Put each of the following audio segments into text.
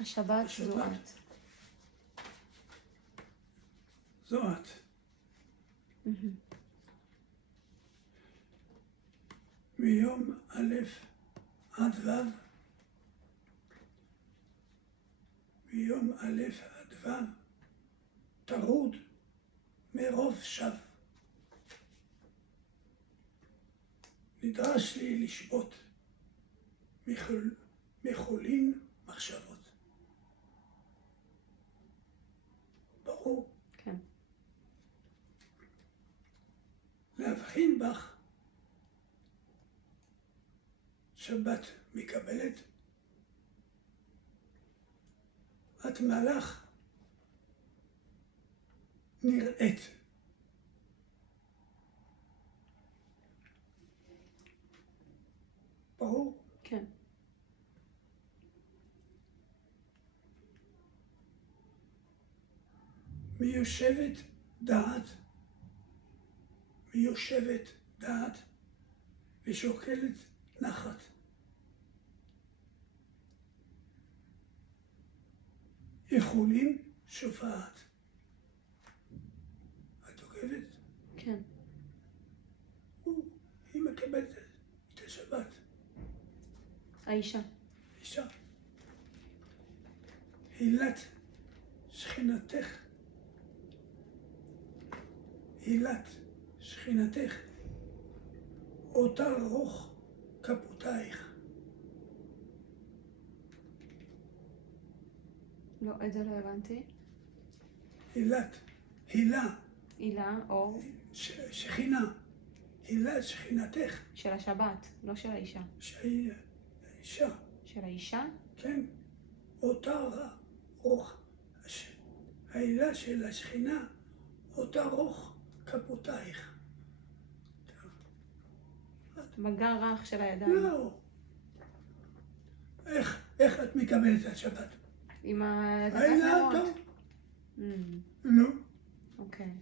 השבת זו את. זו את. מיום א' עד ו', מיום א' עד ו', טרוד מרוב שווא. נדרש לי לשבות מחולין מחשבות. ברור? כן. להבחין בך שבת מקבלת, את מלאך נראית. ברור? כן. מיושבת דעת, מיושבת דעת ושוקלת נחת. איחולים שופעת. את עוקבת? כן. היא מקבלת את השבת. האישה. אישה. הילת שכינתך. הילת שכינתך. אותה רוך כפותייך. לא, את זה לא הבנתי. הילת, הילה. הילה, אור. שכינה. הילת שכינתך. של השבת, לא של האישה. האישה. של האישה? כן. אותה רוך. ההילה של השכינה, אותה רוך כפותייך. מגע רך של הידיים. לא. איך את מקבלת את השבת? עם הדקת ההילה נרות. אותו. לא. אוקיי.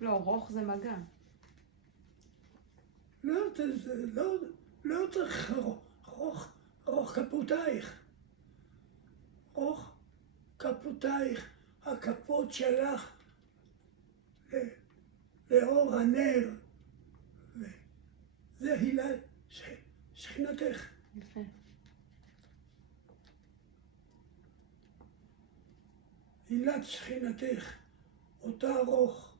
לא, רוך זה מגע. לא צריך רוך כפותייך. רוך כפותייך, הכפות שלך לאור הנר. זה הילה שכינתך. יפה. הילת שכינתך, אותה רוך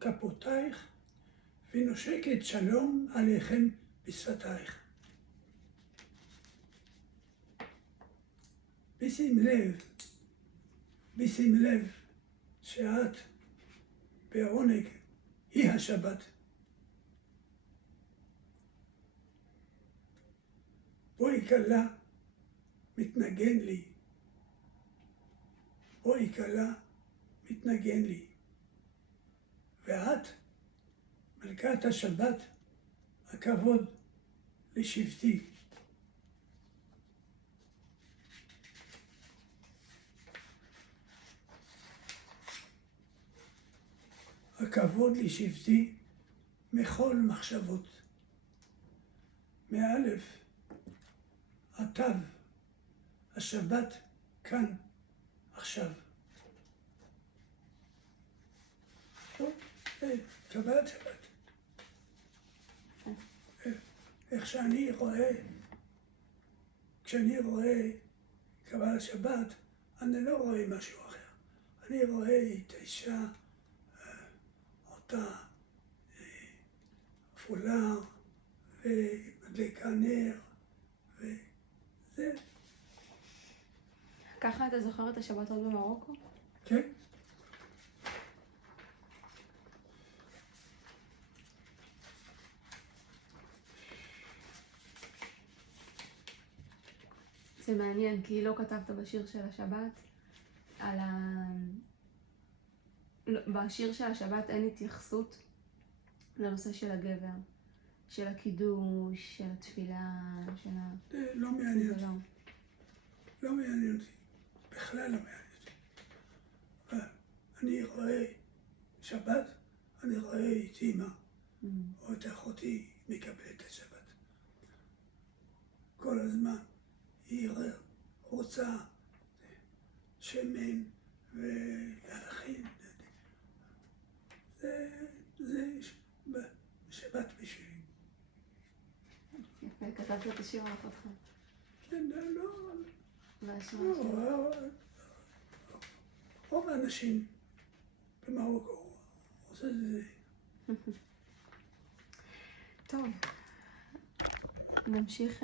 כפותייך, ונושקת שלום עליכם בשפתייך. בשים לב שאת בעונג היא השבת. בואי כלה מתנגן לי, בואי כלה מתנגן לי, ואת מלכת השבת, הכבוד לשבטי. הכבוד לשבטי מכל מחשבות. מאלף, התו, השבת כאן, עכשיו. טוב, קבלת שבת. איך שאני רואה, כשאני רואה קבלת שבת, אני לא רואה משהו אחר. אני רואה את האישה, אותה פולר, ומדליקה נר, וזה. ככה אתה זוכר את השבתות במרוקו? כן. זה מעניין, כי לא כתבת בשיר של השבת על בשיר של השבת אין התייחסות לנושא של הגבר, של הקידוש, של התפילה, של זה לא מעניין אותי. לא. לא מעניין אותי. בכלל לא מעניין אותי. אני רואה שבת, אני רואה את אמא, או את אחותי מקבלת את השבת. כל הזמן היא רוצה שמן ולהלחין. זה שבת בשבילי. יפה, כתבת את השיר על אחותך. כן, והשמע השיר. רוב האנשים במרוקו עושה את זה. טוב, נמשיך